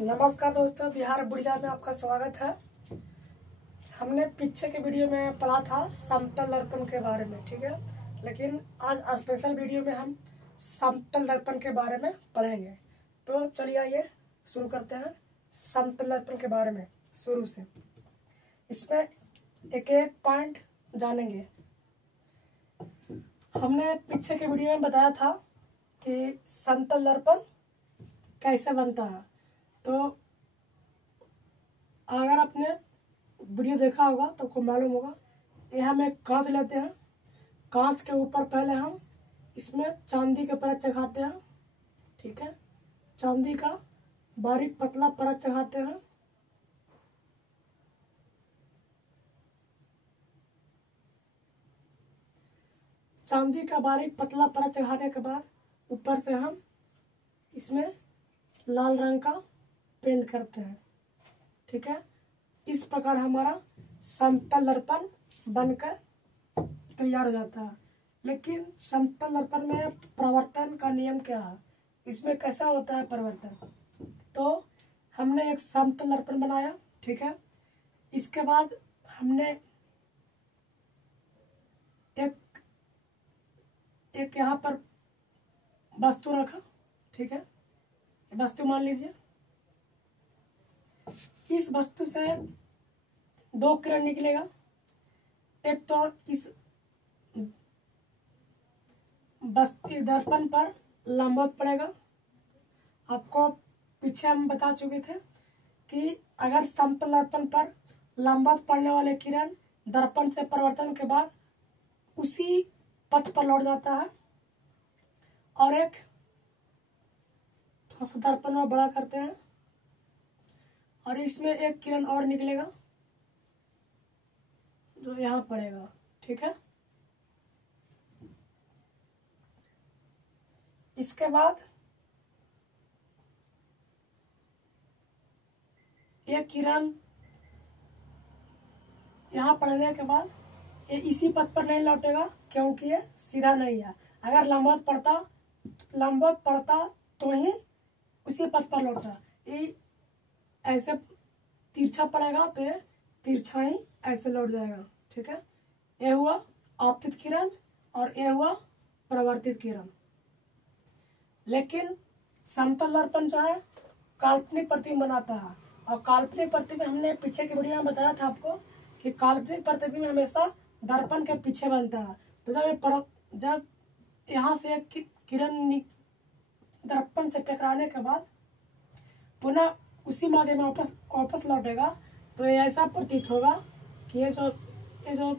नमस्कार दोस्तों, बिहार बुढ़िया में आपका स्वागत है। हमने पीछे के वीडियो में पढ़ा था समतल दर्पण के बारे में, ठीक है। लेकिन आज स्पेशल वीडियो में हम समतल दर्पण के बारे में पढ़ेंगे। तो चलिए आइए शुरू करते हैं समतल दर्पण के बारे में शुरू से। इसमें एक एक पॉइंट जानेंगे। हमने पीछे के वीडियो में बताया था कि समतल दर्पण कैसे बनता है। तो अगर आपने वीडियो देखा होगा तो आपको मालूम होगा। ये हम एक कांच लेते हैं, कांच के ऊपर पहले हम इसमें चांदी का परत चढ़ाते हैं, ठीक है। चांदी का बारीक पतला परत चढ़ाते हैं। चांदी का बारीक पतला परत चढ़ाने के बाद ऊपर से हम इसमें लाल रंग का पेंट करते हैं, ठीक है। इस प्रकार हमारा समतल दर्पण बनकर तैयार हो जाता है। लेकिन समतल दर्पण में परिवर्तन का नियम क्या है, इसमें कैसा होता है परिवर्तन। तो हमने एक समतल दर्पण बनाया, ठीक है। इसके बाद हमने एक यहाँ पर वस्तु रखा, ठीक है। वस्तु मान लीजिए, इस वस्तु से दो किरण निकलेगा। एक तो इस दर्पण पर लंबवत पड़ेगा। आपको पीछे हम बता चुके थे कि अगर समतल दर्पण पर लंबवत पड़ने वाले किरण दर्पण से परिवर्तन के बाद उसी पथ पर लौट जाता है। और एक थोड़ा सा दर्पण में बड़ा करते हैं और इसमें एक किरण और निकलेगा जो यहाँ पड़ेगा, ठीक है। इसके बाद एक किरण यहाँ पड़ने के बाद ये इसी पथ पर नहीं लौटेगा, क्योंकि ये सीधा नहीं है। अगर लंबवत पड़ता तो ही उसी पथ पर लौटता। ये ऐसे तिरछा पड़ेगा तो ये तिरछा ही ऐसे लौट जाएगा, ठीक है। ये हुआ आपतित किरण और ये हुआ परावर्तित किरण। लेकिन समतल दर्पण जो है काल्पनिक प्रतिबिंब बनाता है। और काल्पनिक प्रतिबिंब हमने पीछे की वीडियो में बताया था आपको कि काल्पनिक प्रतिबिंब हमेशा दर्पण के पीछे बनता है। तो जब यहाँ से एक किरण दर्पण से टकराने के बाद पुनः उसी माध्यम में वापस लौटेगा तो ये ऐसा प्रतीत होगा कि ये जो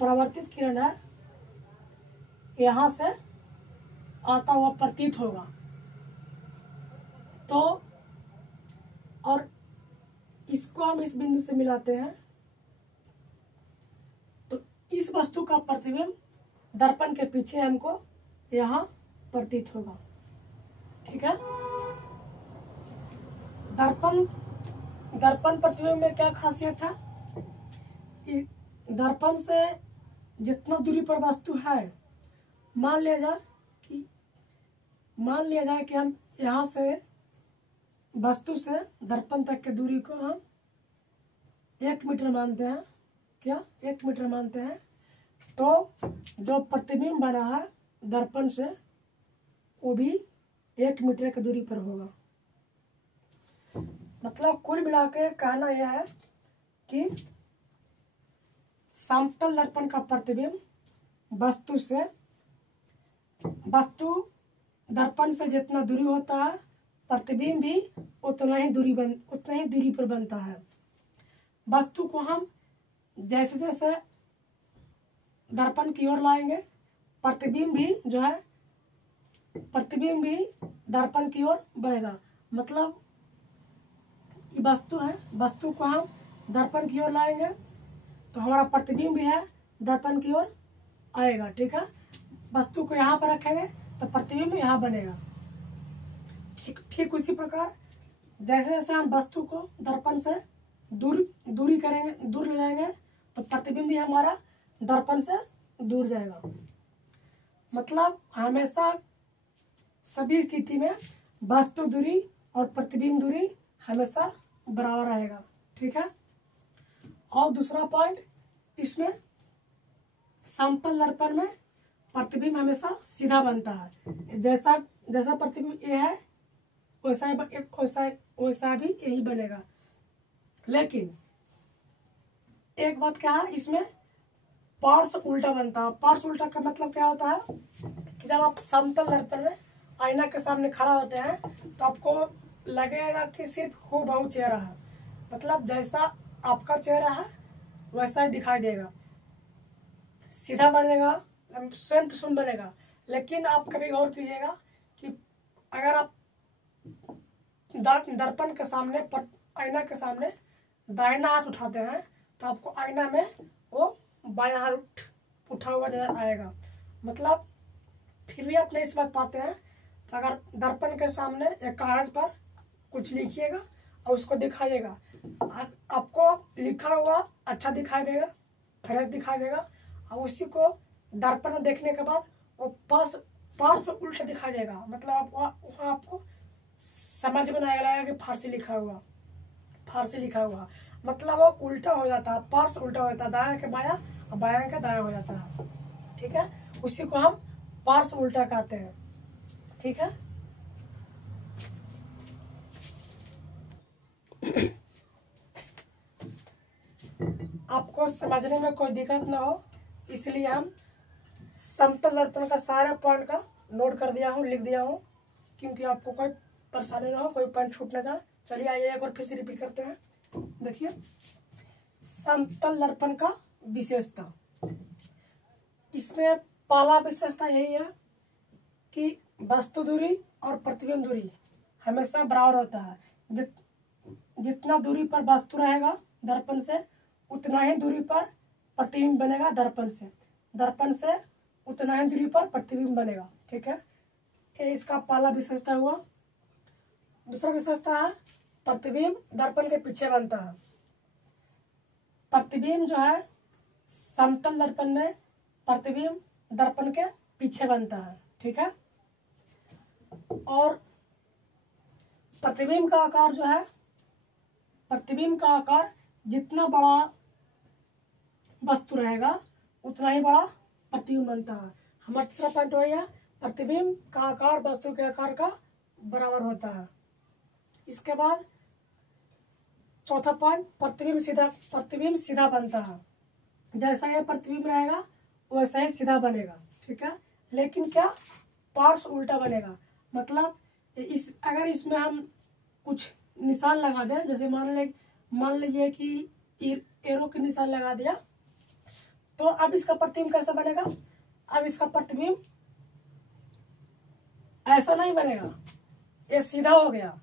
परावर्तित किरण है यहाँ से आता हुआ प्रतीत होगा। तो और इसको हम इस बिंदु से मिलाते हैं तो इस वस्तु का प्रतिबिंब दर्पण के पीछे हमको यहाँ प्रतीत होगा, ठीक है। दर्पण प्रतिबिंब में क्या खासियत है, दर्पण से जितना दूरी पर वस्तु है, मान लिया जाए कि हम यहाँ से वस्तु से दर्पण तक की दूरी को हम 1 मीटर मानते हैं। क्या 1 मीटर मानते हैं? तो जो प्रतिबिंब बना है दर्पण से वो भी 1 मीटर की दूरी पर होगा। मतलब कुल मिला के कहना यह है कि समतल दर्पण का प्रतिबिंब वस्तु दर्पण से जितना दूरी होता है प्रतिबिंब भी उतना ही दूरी पर बनता है। वस्तु को हम जैसे जैसे दर्पण की ओर लाएंगे प्रतिबिंब भी दर्पण की ओर बढ़ेगा। मतलब ये वस्तु है, वस्तु को हम दर्पण की ओर लाएंगे तो हमारा प्रतिबिंब भी है दर्पण की ओर आएगा, ठीक है। वस्तु को यहाँ पर रखेंगे तो प्रतिबिंब यहाँ बनेगा। ठीक उसी प्रकार जैसे जैसे हम वस्तु को दर्पण से दूर ले जाएंगे तो प्रतिबिंब भी हमारा दर्पण से दूर जाएगा। मतलब हमेशा सभी स्थिति में वस्तु दूरी और प्रतिबिंब दूरी हमेशा बराबर रहेगा। ठीक है। और दूसरा पॉइंट, इसमें समतल दर्पण में प्रतिबिंब हमेशा सीधा बनता है। जैसा जैसा प्रतिबिंब ए है वैसा भी यही बनेगा। लेकिन एक बात क्या है, इसमें पार्श्व उल्टा बनता है। पार्श्व उल्टा का मतलब क्या होता है कि जब आप समतल दर्पण में आईना के सामने खड़ा होते हैं तो आपको लगेगा कि सिर्फ हूबहू चेहरा है, मतलब जैसा आपका चेहरा है वैसा ही दिखाई देगा, सीधा बनेगा, सेम टू सेम बनेगा। लेकिन आप कभी गौर कीजिएगा कि अगर आप दर्पण के सामने आईना के सामने दाहिना हाथ उठाते हैं तो आपको आईना में वो बायां हाथ उठा हुआ नजर आएगा। मतलब फिर भी आप नहीं समझ पाते हैं तो अगर दर्पण के सामने एक कागज पर कुछ लिखिएगा और उसको दिखाइएगा, आपको लिखा हुआ अच्छा दिखाई देगा, फ्रेश दिखाई देगा, और उसी को दर्पण में देखने के बाद वो पार्श्व उल्टा दिखाई देगा। मतलब वहाँ आपको समझ में नहीं आएगा कि फारसी लिखा हुआ, मतलब वो उल्टा हो जाता है, पार्श्व उल्टा हो जाता है, दायां के बायां और बायां के दायां हो जाता है। ठीक है, उसी को हम पार्श्व उल्टा कहते हैं। ठीक है। आपको समझने में कोई दिक्कत ना हो इसलिए हम समतल दर्पण का सारा पॉइंट का नोट कर दिया हूँ, लिख दिया हूँ, क्योंकि आपको कोई परेशानी ना हो, कोई पॉइंट छूट ना जाए। चलिए आइए एक बार फिर से रिपीट करते हैं। देखिए, समतल दर्पण का विशेषता, इसमें पहला विशेषता यही है कि वस्तु दूरी और प्रतिबिंब दूरी हमेशा बराबर होता है। जितना दूरी पर वस्तु रहेगा दर्पण से उतना ही दूरी पर प्रतिबिंब बनेगा दर्पण से उतना ही दूरी पर प्रतिबिंब बनेगा। ठीक है, ये इसका पहला विशेषता हुआ। दूसरा विशेषता है प्रतिबिंब दर्पण के पीछे बनता है। प्रतिबिंब जो है समतल दर्पण में प्रतिबिंब दर्पण के पीछे बनता है। ठीक है, और प्रतिबिंब का आकार जो है, प्रतिबिंब का आकार जितना बड़ा वस्तु रहेगा उतना ही बड़ा प्रतिबिंब बनता है। हमारा तीसरा पॉइंट हो गया, प्रतिबिंब का आकार वस्तु के आकार का बराबर होता है। इसके बाद चौथा पॉइंट, प्रतिबिंब सीधा बनता है। जैसा यह प्रतिबिंब रहेगा वैसा ही सीधा बनेगा। ठीक है, लेकिन क्या पार्श्व उल्टा बनेगा। मतलब अगर इसमें हम कुछ निशान लगा दें, जैसे मान लीजिए कि एरो के निशान लगा दिया, तो अब इसका प्रतिबिंब कैसा बनेगा। अब इसका प्रतिबिंब ऐसा नहीं बनेगा, ये सीधा हो गया।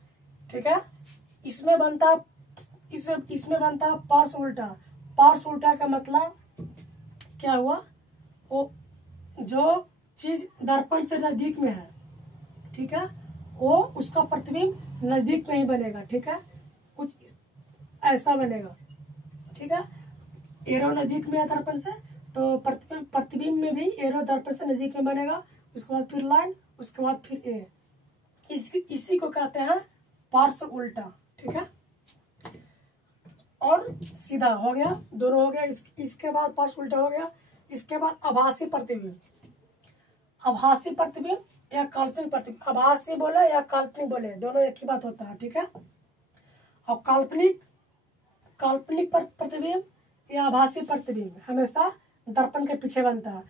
ठीक है, इसमें बनता पार्श्व उल्टा। पार्श्व उल्टा का मतलब क्या हुआ, वो जो चीज दर्पण से नजदीक में है, ठीक है, वो उसका प्रतिबिंब नजदीक में ही बनेगा। ठीक है, कुछ ऐसा बनेगा। ठीक है, एरो नजदीक में है दर्पण से, तो प्रतिबिंब में भी एरो दर्पण से नजदीक में बनेगा, उसके बाद फिर लाइन, उसके बाद फिर ए। इसी को कहते हैं पार्श्व उल्टा। ठीक है, और सीधा हो गया, दोनों हो गया। इसके बाद पार्श्व उल्टा हो गया। इसके बाद आभासी प्रतिबिंब। आभासी प्रतिबिंब या काल्पनिक प्रतिबिंब, आभासी बोले या काल्पनिक बोले, दोनों एक ही बात होता है। ठीक है, और काल्पनिक प्रतिबिंब या आभासी प्रतिबिंब हमेशा दर्पण के पीछे बनता है।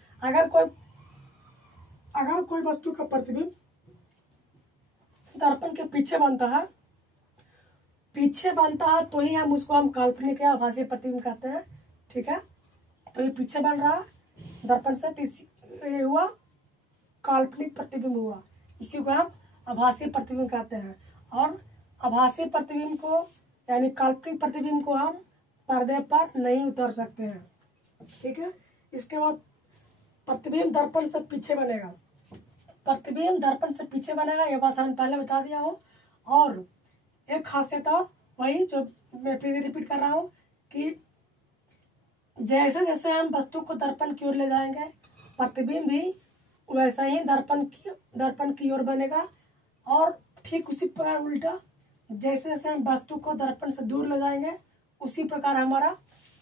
अगर कोई वस्तु का प्रतिबिंब दर्पण के पीछे बनता है तो ही हम काल्पनिक या आभासी प्रतिबिंब कहते हैं। ठीक है, तो ये पीछे बन रहा है दर्पण से, तो ये हुआ काल्पनिक प्रतिबिंब हुआ। इसी को हम आभासी प्रतिबिंब कहते हैं। और आभासी प्रतिबिंब को यानी काल्पनिक प्रतिबिंब को हम पर्दे पर नहीं उतार सकते हैं। ठीक है, इसके बाद प्रतिबिंब दर्पण से पीछे बनेगा। प्रतिबिंब दर्पण से पीछे बनेगा, ये बात हम पहले बता दिया हूँ। और एक खासियत वही जो मैं फिर रिपीट कर रहा हूँ कि जैसे जैसे हम वस्तु को दर्पण की ओर ले जाएंगे, प्रतिबिंब भी वैसा ही दर्पण की ओर बनेगा। और ठीक उसी प्रकार उल्टा, जैसे जैसे हम वस्तु को दर्पण से दूर ले जाएंगे उसी प्रकार हमारा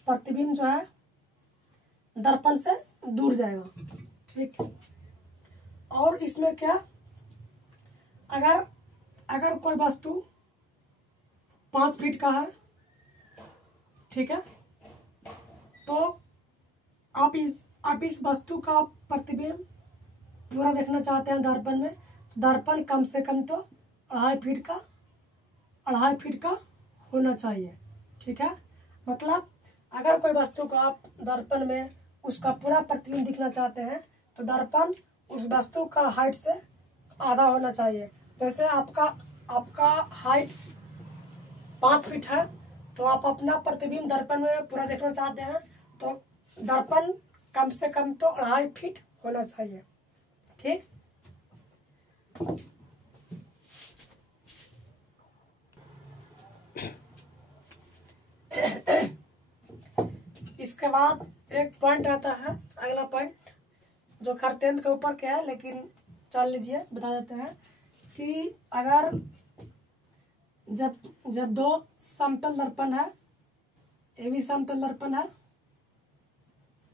प्रतिबिंब जो है दर्पण से दूर जाएगा। ठीक। और इसमें क्या, अगर अगर कोई वस्तु 5 फीट का है, ठीक है, तो आप इस वस्तु का प्रतिबिंब पूरा देखना चाहते हैं दर्पण में, तो दर्पण कम से कम तो 2.5 फीट का होना चाहिए। ठीक है, मतलब अगर कोई वस्तु को आप दर्पण में उसका पूरा प्रतिबिंब दिखना चाहते हैं तो दर्पण उस वस्तु का हाइट से आधा होना चाहिए। जैसे आपका हाइट 5 फीट है, तो आप अपना प्रतिबिंब दर्पण में पूरा देखना चाहते हैं तो दर्पण कम से कम तो 2.5 फीट होना चाहिए। ठीक। इसके बाद एक पॉइंट आता है, अगला पॉइंट जो खरतेंद के ऊपर क्या है, लेकिन चल लीजिए बता देते हैं कि अगर जब 2 समतल दर्पण है, ये भी समतल दर्पण है,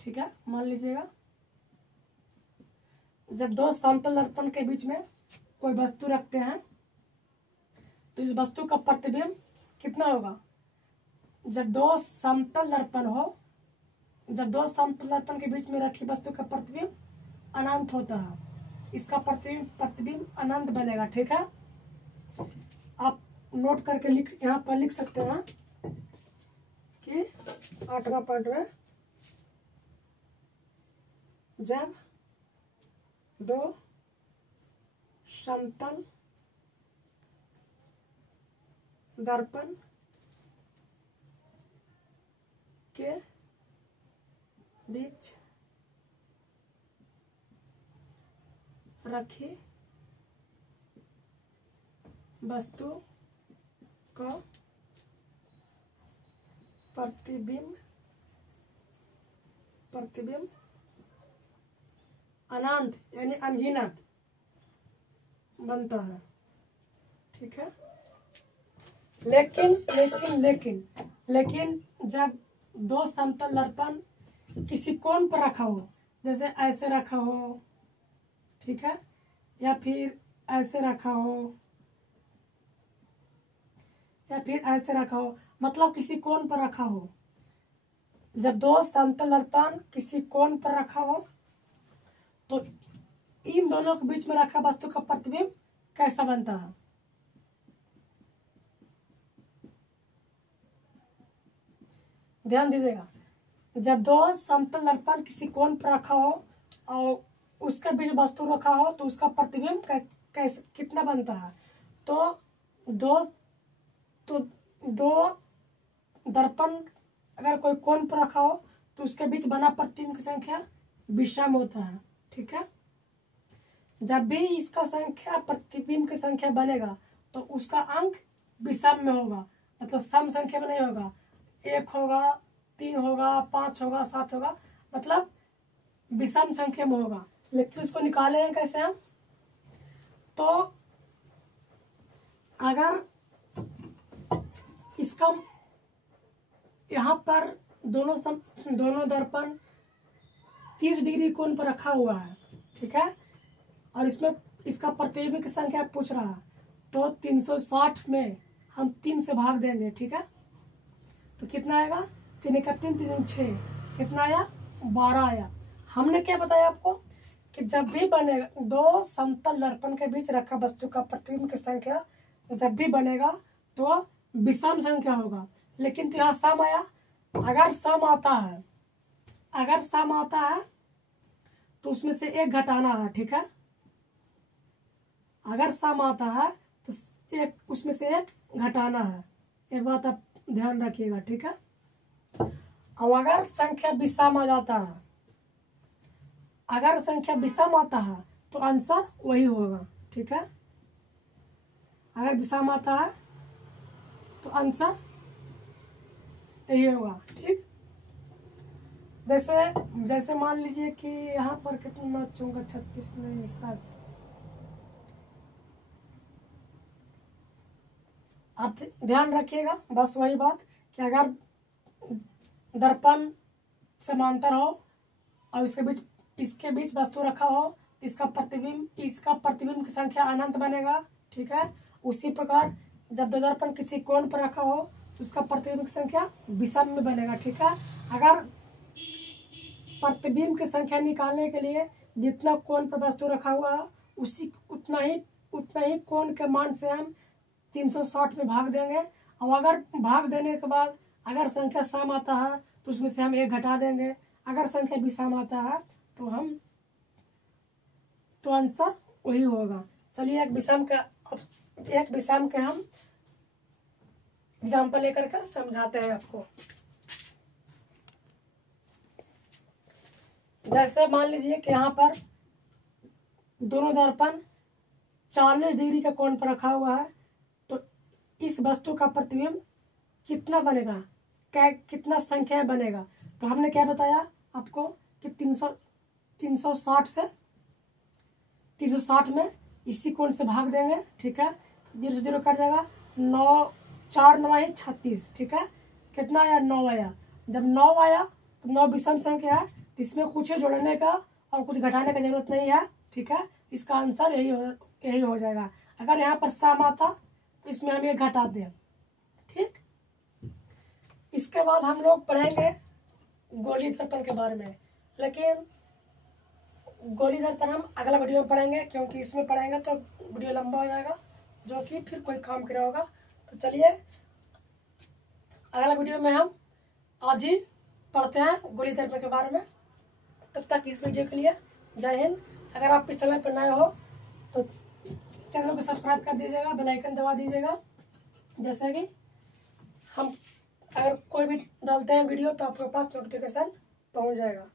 ठीक है, मान लीजिएगा, जब 2 समतल दर्पण के बीच में कोई वस्तु रखते हैं तो इस वस्तु का प्रतिबिंब कितना होगा। जब 2 समतल दर्पण के बीच में रखी वस्तु का प्रतिबिंब अनंत होता है, इसका प्रतिबिंब अनंत बनेगा। ठीक है, आप नोट करके यहाँ पर लिख सकते हैं कि 8वां पॉइंट में जब 2 समतल दर्पण के बीच रखी वस्तु का प्रतिबिंब अनंत यानी अनगिनत बनता है। ठीक है, लेकिन जब 2 समतल दर्पण किसी कोण पर रखा हो, जैसे ऐसे रखा हो, ठीक है, या फिर ऐसे रखा हो, या फिर ऐसे रखा हो, मतलब किसी कोण पर रखा हो। जब 2 समतल दर्पण किसी कोण पर रखा हो तो इन दोनों के बीच में रखा वस्तु का प्रतिबिंब कैसा बनता है। ध्यान दीजिएगा, जब 2 समतल दर्पण किसी कोण पर रखा हो और उसके बीच वस्तु रखा हो तो उसका प्रतिबिंब कैसे कितना बनता है। तो दो दर्पण अगर कोई कोण पर रखा हो तो उसके बीच बना प्रतिबिंब की संख्या विषम होता है। ठीक है, जब भी इसका संख्या प्रतिबिंब की संख्या बनेगा तो उसका अंक विषम में होगा, मतलब सम संख्या में नहीं होगा। 1 होगा, 3 होगा, 5 होगा, 7 होगा, मतलब विषम संख्या में होगा। लेकिन उसको निकालेंगे कैसे हम, तो अगर इसका यहाँ पर दोनों दर्पण 30 डिग्री कोण पर रखा हुआ है, ठीक है, और इसमें इसका प्रतिबिंब की संख्या पूछ रहा है, तो 360 में हम 3 से भाग देंगे। ठीक है, तो कितना आएगा, 3 × 3 = 3 × 6, कितना आया, 12 आया। हमने क्या बताया आपको कि जब भी बनेगा 2 समतल दर्पण के बीच रखा वस्तु का प्रतिबिंब की संख्या जब भी बनेगा तो विषम संख्या होगा। लेकिन तो यहाँ सम आया, अगर सम आता है तो उसमें से 1 घटाना है। ठीक है, अगर सम आता है तो उसमें से 1 घटाना है, ये बात आप ध्यान रखिएगा। ठीक है, और अगर संख्या विषम आता है तो आंसर वही होगा। ठीक है, अगर विषम आता है तो आंसर यही होगा। ठीक, जैसे मान लीजिए कि यहाँ पर कितना 36 नहीं 7, आप ध्यान रखिएगा बस वही बात कि अगर दर्पण समांतर हो और इसके बीच वस्तु रखा हो, इसका प्रतिबिंब की संख्या अनंत बनेगा। ठीक है, उसी प्रकार जब दो दर्पण किसी कोण पर रखा हो तो उसका प्रतिबिंब की संख्या विषम में बनेगा। ठीक है, अगर प्रतिबिंब की संख्या निकालने के लिए जितना कोण पर वस्तु रखा हुआ है उतना ही कोण के मान से हम 360 में भाग देंगे। और अगर भाग देने के बाद अगर संख्या सम आता है तो उसमें से हम 1 घटा देंगे। अगर संख्या विषम आता है तो आंसर वही होगा। चलिए एक विषम के हम एग्जाम्पल लेकर के समझाते हैं आपको। जैसे मान लीजिए कि यहाँ पर दोनों दर्पण 40 डिग्री के कोण पर रखा हुआ है, तो इस वस्तु का प्रतिबिंब कितना बनेगा, कितना संख्या बनेगा। तो हमने क्या बताया आपको कि 360 में इसी कोण से भाग देंगे। ठीक है, 0 से 0 कट जाएगा, 9 4 9 36। ठीक है, कितना आया, 9 आया। जब 9 आया तो 9 विषम संख्या है, इसमें कुछ जोड़ने का और कुछ घटाने का जरूरत नहीं है। ठीक है, इसका आंसर यही हो जाएगा। अगर यहाँ पर सम आता तो इसमें हम 1 घटा दें। ठीक, इसके बाद हम लोग पढ़ेंगे गोली दर्पण के बारे में, लेकिन गोली दर्पण हम अगला वीडियो में पढ़ेंगे, क्योंकि इसमें पढ़ेंगे तो वीडियो लंबा हो जाएगा, जो कि फिर कोई काम का होगा। तो चलिए अगला वीडियो में हम आज ही पढ़ते हैं गोली दर्पण के बारे में। तब तक इस वीडियो के लिए जय हिंद। अगर आप इस चैनल पर नए हो तो चैनल को सब्सक्राइब कर दीजिएगा, बेल आइकन दबा दीजिएगा, जैसे कि हम अगर कोई भी डालते हैं वीडियो तो आपके पास नोटिफिकेशन पहुंच जाएगा।